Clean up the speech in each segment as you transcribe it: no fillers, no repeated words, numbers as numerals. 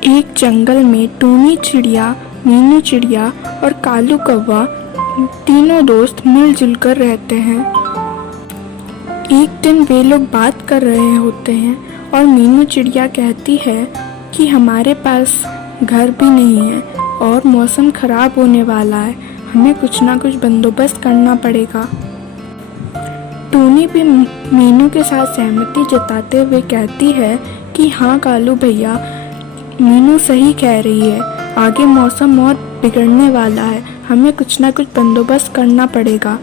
एक जंगल में टूनी चिड़िया, मीनू चिड़िया और कालू कौवा तीनों दोस्त मिलजुल कर रहते हैं। एक दिन वे लोग बात कर रहे होते हैं और मीनू चिड़िया कहती है कि हमारे पास घर भी नहीं है और मौसम खराब होने वाला है, हमें कुछ ना कुछ बंदोबस्त करना पड़ेगा। टूनी भी मीनू के साथ सहमति जताते हुए कहती है कि हाँ कालू भैया, मीनू सही कह रही है, आगे मौसम और बिगड़ने वाला है, हमें कुछ ना कुछ बंदोबस्त करना पड़ेगा।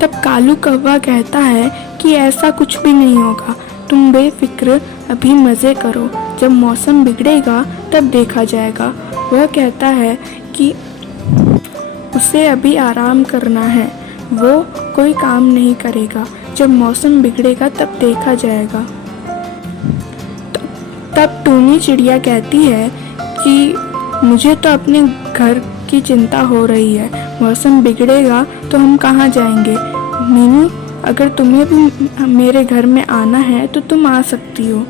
तब कालू कौवा कहता है कि ऐसा कुछ भी नहीं होगा, तुम बेफिक्र अभी मज़े करो, जब मौसम बिगड़ेगा तब देखा जाएगा। वह कहता है कि उसे अभी आराम करना है, वो कोई काम नहीं करेगा, जब मौसम बिगड़ेगा तब देखा जाएगा। तब टूनी चिड़िया कहती है कि मुझे तो अपने घर की चिंता हो रही है, मौसम बिगड़ेगा तो हम कहाँ जाएंगे। मीनू, अगर तुम्हें भी मेरे घर में आना है तो तुम आ सकती हो।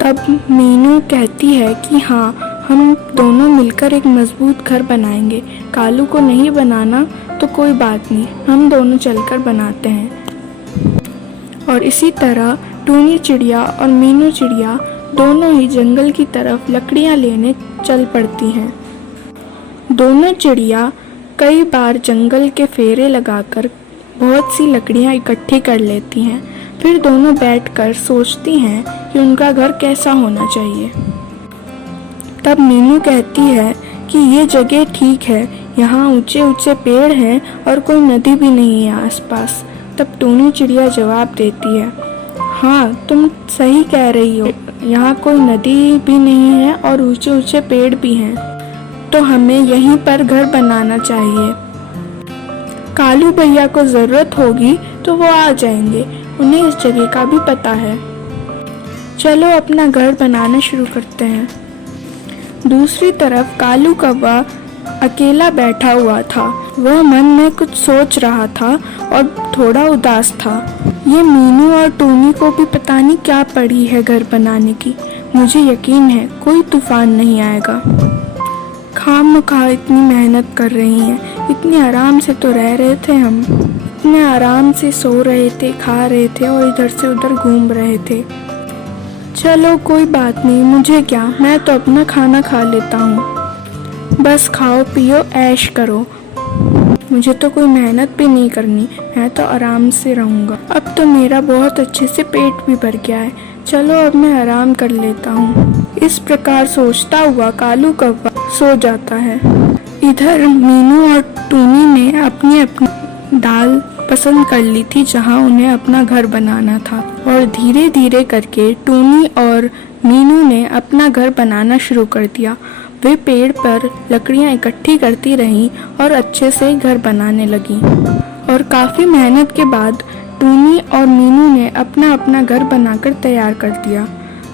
तब मीनू कहती है कि हाँ, हम दोनों मिलकर एक मजबूत घर बनाएंगे, कालू को नहीं बनाना तो कोई बात नहीं, हम दोनों चलकर बनाते हैं। और इसी तरह टूनी चिड़िया और मीनू चिड़िया दोनों ही जंगल की तरफ लकड़ियाँ लेने चल पड़ती हैं। दोनों चिड़िया कई बार जंगल के फेरे लगाकर बहुत सी लकड़ियाँ इकट्ठी कर लेती हैं। फिर दोनों बैठकर सोचती हैं कि उनका घर कैसा होना चाहिए। तब मीनू कहती है कि ये जगह ठीक है, यहाँ ऊंचे ऊंचे पेड़ हैं और कोई नदी भी नहीं है आसपास। तब टूनी चिड़िया जवाब देती है, हाँ तुम सही कह रही हो, यहाँ कोई नदी भी नहीं है और ऊंचे ऊंचे पेड़ भी हैं, तो हमें यहीं पर घर बनाना चाहिए। कालू भैया को ज़रूरत होगी तो वो आ जाएंगे, उन्हें इस जगह का भी पता है। चलो अपना घर बनाना शुरू करते हैं। दूसरी तरफ कालू कौवा अकेला बैठा हुआ था। वह मन में कुछ सोच रहा था और थोड़ा उदास था। ये मीनू और टूनी को भी पता नहीं क्या पड़ी है घर बनाने की। मुझे यकीन है कोई तूफान नहीं आएगा। खामखा इतनी मेहनत कर रही हैं, इतने आराम से तो रह रहे थे हम, इतने आराम से सो रहे थे, खा रहे थे और इधर से उधर घूम रहे थे। चलो कोई बात नहीं, मुझे क्या, मैं तो अपना खाना खा लेता हूँ। बस खाओ पियो ऐश करो, मुझे तो कोई मेहनत भी नहीं करनी, मैं तो आराम से रहूँगा। अब तो मेरा बहुत अच्छे से पेट भी भर गया है, चलो अब मैं आराम कर लेता हूँ। इस प्रकार सोचता हुआ कालू कौवा सो जाता है। इधर मीनू और टूनी ने अपनी अपनी दाल पसंद कर ली थी जहाँ उन्हें अपना घर बनाना था, और धीरे धीरे करके टूनी और मीनू ने अपना घर बनाना शुरू कर दिया। वे पेड़ पर लकड़ियाँ इकट्ठी करती रहीं और अच्छे से घर बनाने लगीं। और काफ़ी मेहनत के बाद टूनी और मीनू ने अपना अपना घर बनाकर तैयार कर दिया।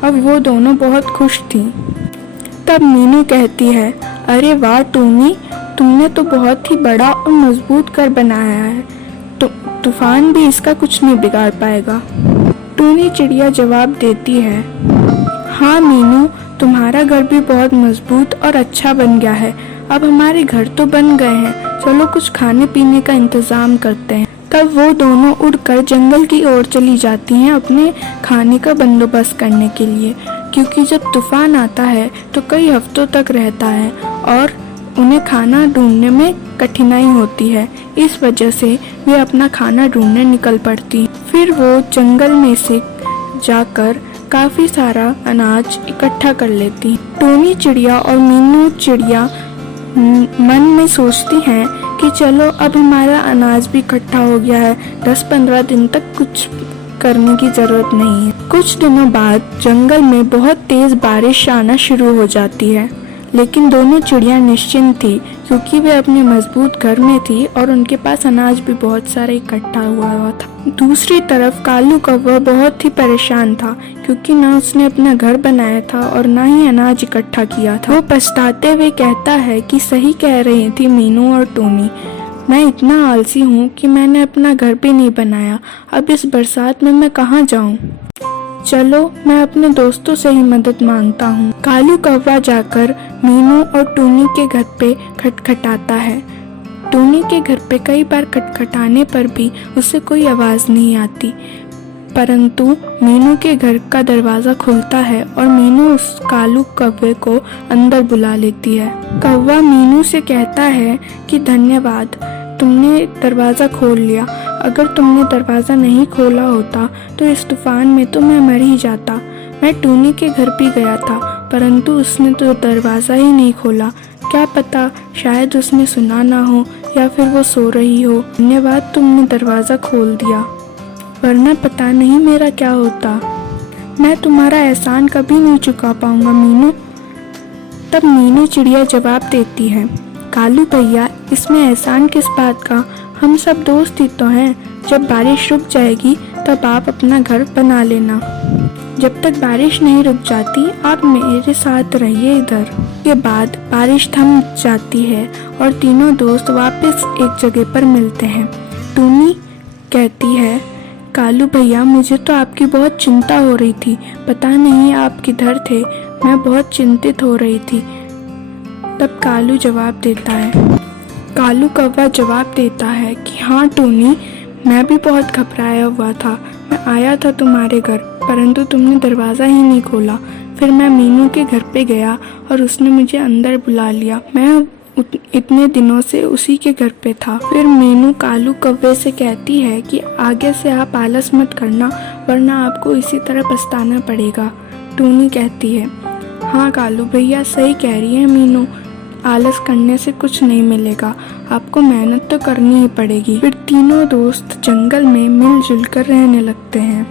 अब वो दोनों बहुत खुश थीं। तब मीनू कहती है, अरे वाह टूनी, तुमने तो बहुत ही बड़ा और मजबूत घर बनाया है, तो तूफान भी इसका कुछ नहीं बिगाड़ पाएगा। टूनी चिड़िया जवाब देती है, हाँ मीनू, तुम्हारा घर भी बहुत मजबूत और अच्छा बन गया है। अब हमारे घर तो बन गए हैं, चलो कुछ खाने पीने का इंतजाम करते हैं। तब वो दोनों उड़कर जंगल की ओर चली जाती हैं अपने खाने का बंदोबस्त करने के लिए, क्योंकि जब तूफान आता है तो कई हफ्तों तक रहता है और उन्हें खाना ढूंढने में कठिनाई होती है। इस वजह से वे अपना खाना ढूंढने निकल पड़ती। फिर वो जंगल में से जाकर काफ़ी सारा अनाज इकट्ठा कर लेती। टूनी चिड़िया और मीनू चिड़िया मन में सोचती हैं कि चलो अब हमारा अनाज भी इकट्ठा हो गया है, 10-15 दिन तक कुछ करने की ज़रूरत नहीं है। कुछ दिनों बाद जंगल में बहुत तेज़ बारिश आना शुरू हो जाती है, लेकिन दोनों चिड़िया निश्चिंत थी क्योंकि वे अपने मजबूत घर में थी और उनके पास अनाज भी बहुत सारा इकट्ठा हुआ था। दूसरी तरफ कालू कौवा बहुत ही परेशान था क्योंकि ना उसने अपना घर बनाया था और ना ही अनाज इकट्ठा किया था। वो पछताते हुए कहता है कि सही कह रही थी मीनू और टूनी, मैं इतना आलसी हूँ कि मैंने अपना घर भी नहीं बनाया, अब इस बरसात में मैं कहाँ जाऊँ। चलो मैं अपने दोस्तों से ही मदद मांगता हूँ। कालू कौवा जाकर मीनू और टूनी के घर पे खटखटाता है। टूनी के घर पे कई बार खटखटाने पर भी उसे कोई आवाज़ नहीं आती, परंतु मीनू के घर का दरवाज़ा खुलता है और मीनू उस कालू कौवे को अंदर बुला लेती है। कौवा मीनू से कहता है कि धन्यवाद, तुमने दरवाज़ा खोल लिया। अगर तुमने दरवाज़ा नहीं खोला होता तो इस तूफान में तो मैं मर ही जाता। मैं टूनी के घर भी गया था, परंतु उसने तो दरवाज़ा ही नहीं खोला। क्या पता शायद उसने सुना ना हो या फिर वो सो रही हो। धन्यवाद, तुमने दरवाज़ा खोल दिया, वरना पता नहीं मेरा क्या होता। मैं तुम्हारा एहसान कभी नहीं चुका पाऊंगा मीनू। तब मीनू चिड़िया जवाब देती है, कालू भैया, इसमें एहसान किस बात का, हम सब दोस्त ही तो हैं। जब बारिश रुक जाएगी तब आप अपना घर बना लेना। जब तक बारिश नहीं रुक जाती आप मेरे साथ रहिए इधर। के बाद बारिश थम जाती है और तीनों दोस्त वापस एक जगह पर मिलते हैं। टूनी कहती है, कालू भैया, मुझे तो आपकी बहुत चिंता हो रही थी, पता नहीं आप किधर थे, मैं बहुत चिंतित हो रही थी। तब कालू जवाब देता है, कालू कौवा जवाब देता है कि हाँ टूनी, मैं भी बहुत घबराया हुआ था। मैं आया था तुम्हारे घर, परंतु तुमने दरवाज़ा ही नहीं खोला। फिर मैं मीनू के घर पे गया और उसने मुझे अंदर बुला लिया। मैं इतने दिनों से उसी के घर पे था। फिर मीनू कालू कौवे से कहती है कि आगे से आप आलस मत करना, वरना आपको इसी तरह पछताना पड़ेगा। टूनी कहती है, हाँ कालू भैया, सही कह रही है मीनू, आलस करने से कुछ नहीं मिलेगा, आपको मेहनत तो करनी ही पड़ेगी। फिर तीनों दोस्त जंगल में मिलजुल कर रहने लगते हैं।